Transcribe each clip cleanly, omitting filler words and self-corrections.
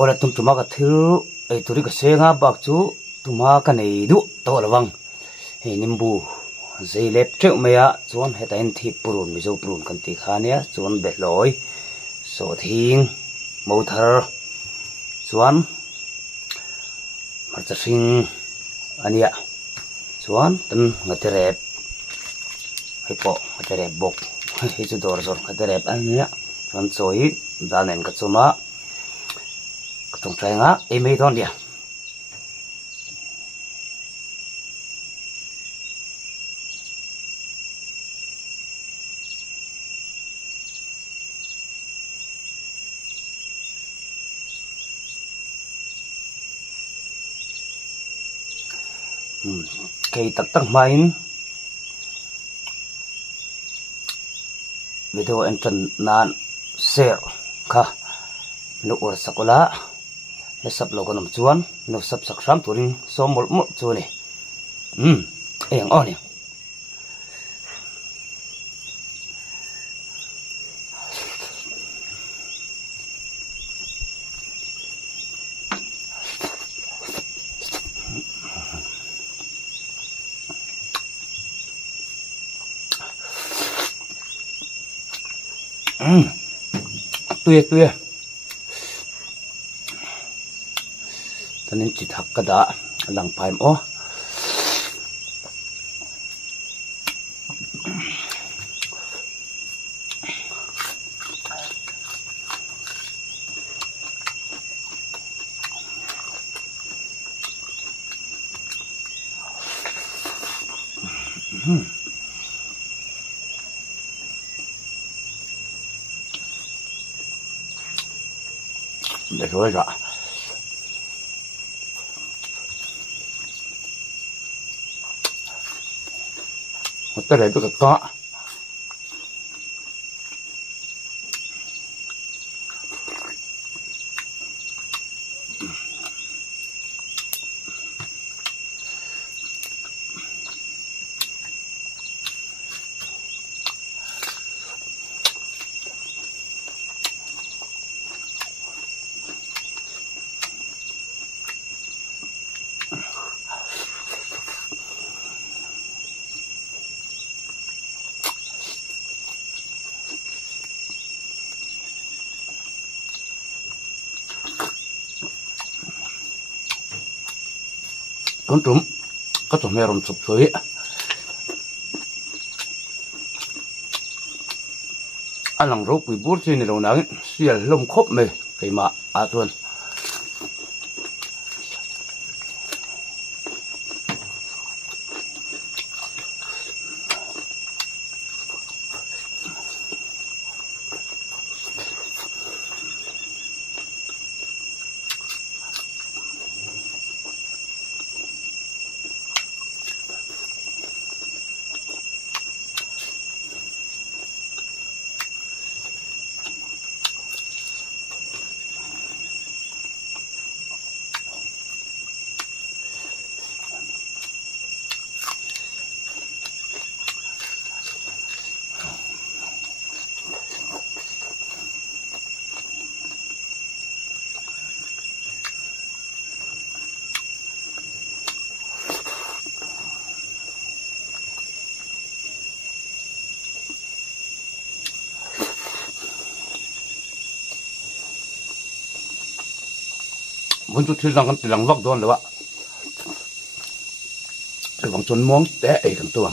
ora tum tuma ka thil ei turi ka senga bak chu tuma ka nei du to lawang he nimbu zai lep treu meya chuan hetain thi purun mizo purun kan ti khania chuan beloi so thing mo thar chuan marcha hring ania chuan tan ngaterep hei po ngaterep bok hei chu dor zor ngaterep ania chuan choi danen ka chuma ka tong trenga ei mei thon dia cây tắc tắc main video en trần nan share kha nu ur sakola le sap logo nam chuan nu sap sakram turin so mol mo chu ni eng on ni tuyệt tuyệt cho nên chỉ thắc cái đó lằng phải mỏ để rồi rồi một cái này tôi có trúng có chỗ mẹ rồng sụp suối anh làm rốt bị bút trên này đâu nắng xìa lông khốp mày cái mà tuần vẫn chút thiếu rằng cái lòng vóc đó là vậy cái vòng chuẩn món té ấy cần tuồng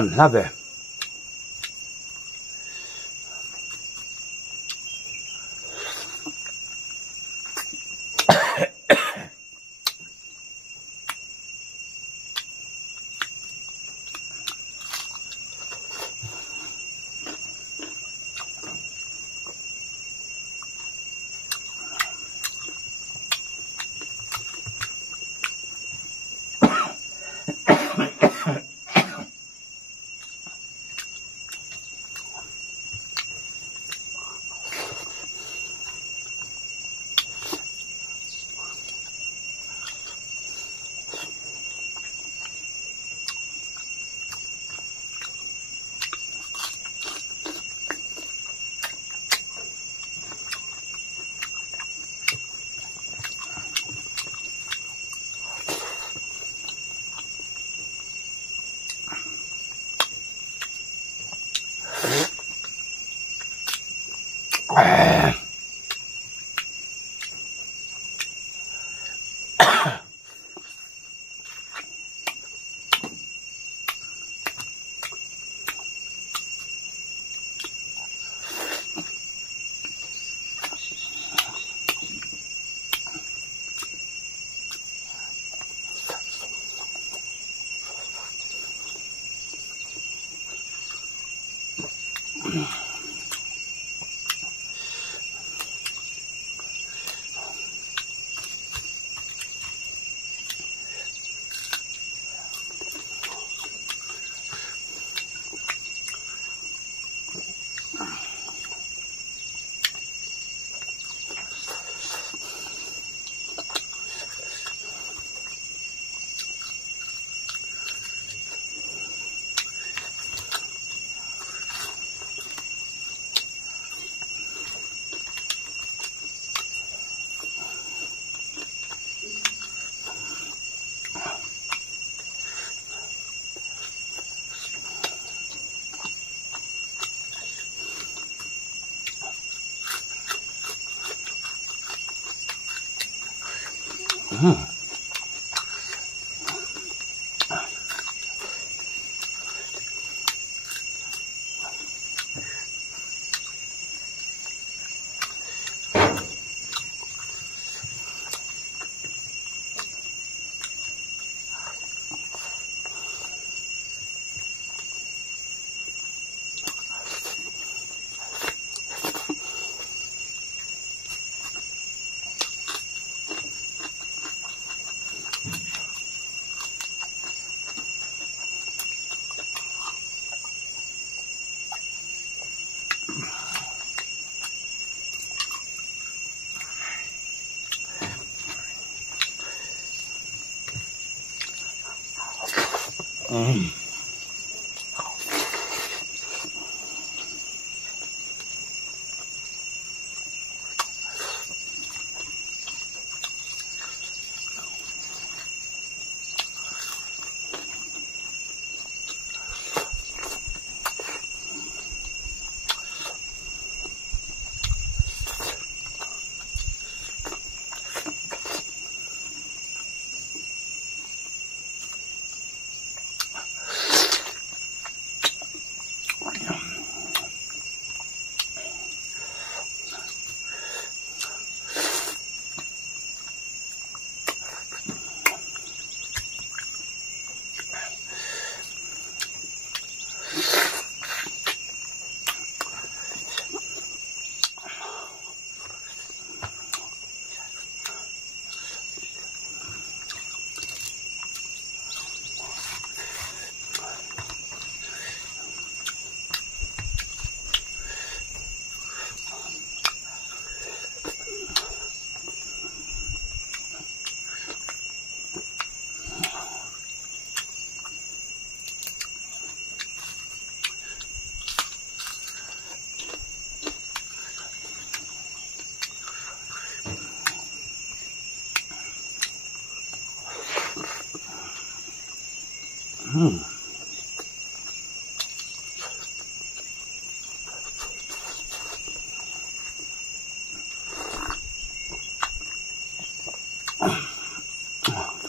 mình lá về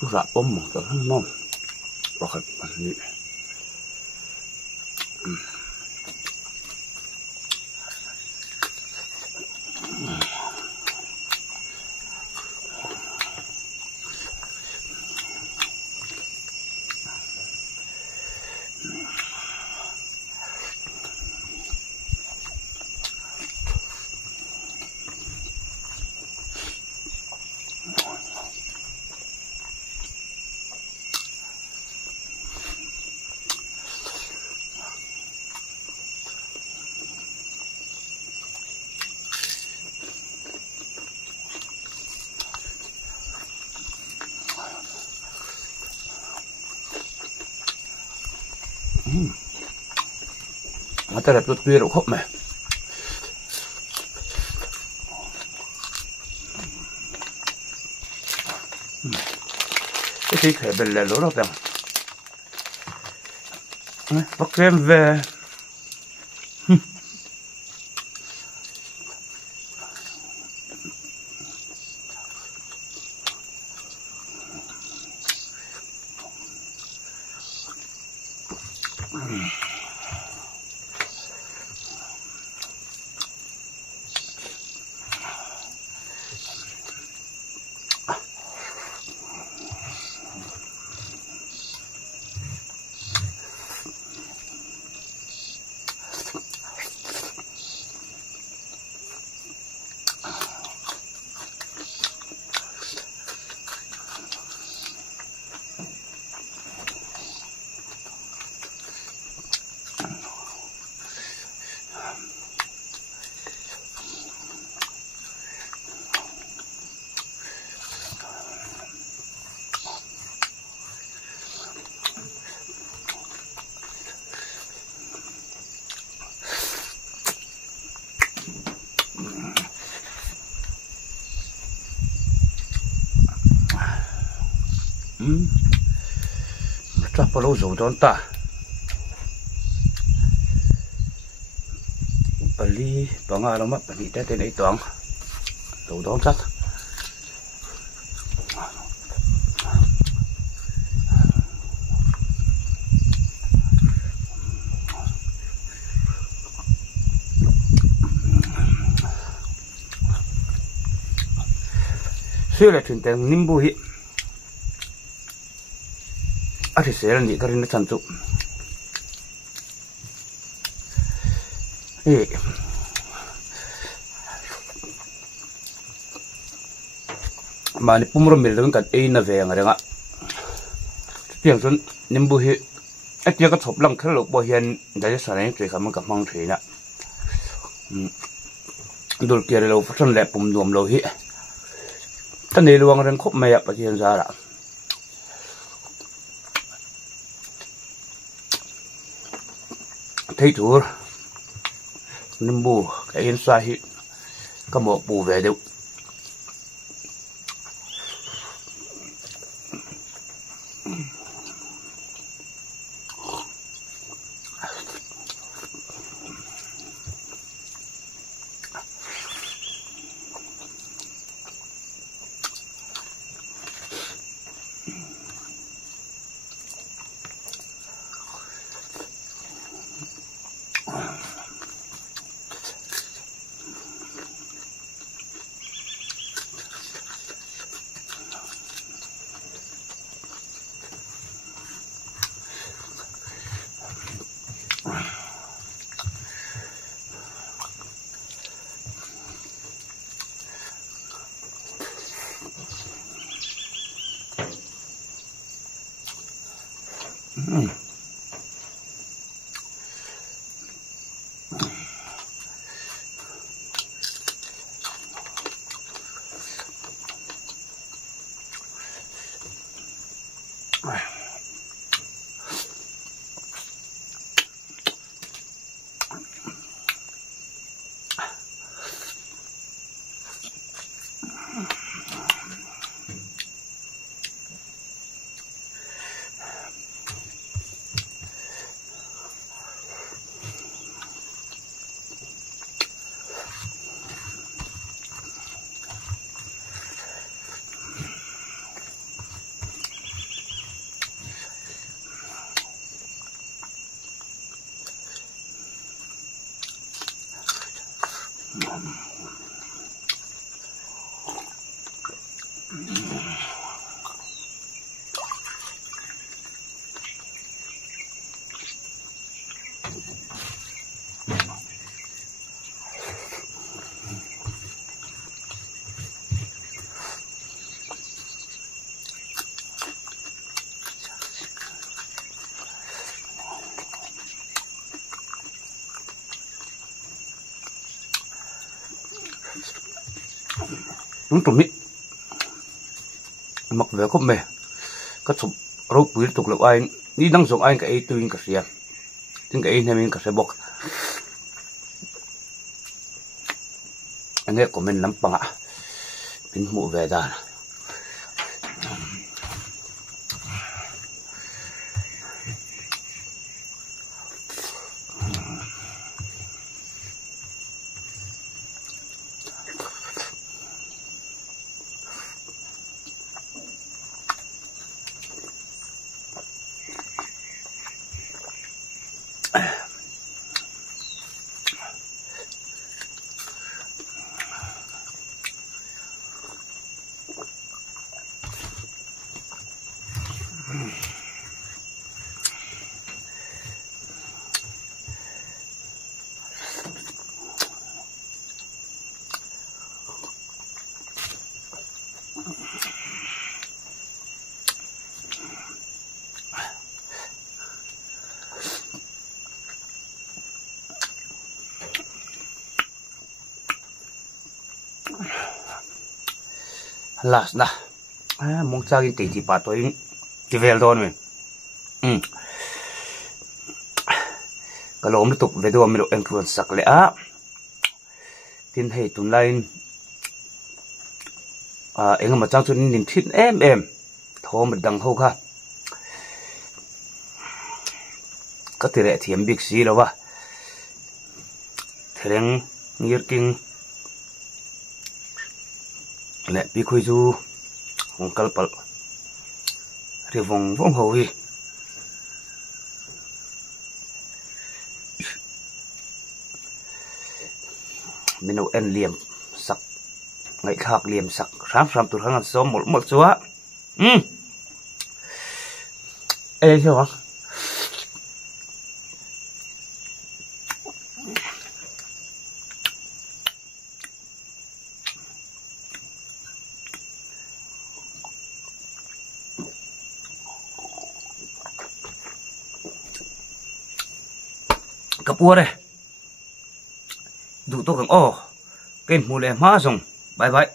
Chú rạp ôm một tớ ngon. Bỏ khởi bằng nhị. Mà ta đẹp tuyệt tuyệt đâu khóc mẹ. Cái gì khỏe bên lẻ lỗ đâu bạn. Bắt kem về. Chắc bao lâu rồi đó ta. Bà Ly, bà Nga đâu mất, bà Ly đã tên ấy toàn. Rồi đó chắc. suy là chuyện tiếng nimbu hi thì sẽ là những cái nó sản xuất mà ni pumro mil dong kat ei na ve nga renga piang sun nimbu hi atia ka thop lang khel lo bo hian dai sa nei tre kham ka mang thina dul kia lo phatan le pum dom lo hi ta nei luang ren khop mai pa hian za ra thấy chủ nimbu cái inside hi ka mo pu ve deu đúng tụi mít mặc về khóc mề các chụp râu bưởi tục lộc ai đi đang dùng ai cái tuyên cái gì tiếng cái này mình cái sẽ bọc anh ấy của mình lắm bằng ạ mình mua về ra last na mong chagin ti pa to in tivel don men kalom tuk ve do mi ro en kuan sak le a tin hei tun line engam ma chang chun nin thit em thom dang ho kha ka tire thiam big si lo wa thereng ngir king lệ bị khui du hong kalpal rivong vong ho hi mino en liam sak ngày khác liềm sặc ram tụt hàng xóm một chúa ê chưa không cặp ua đây đủ tôi càng ô cái mù lẻ má dùng bye bye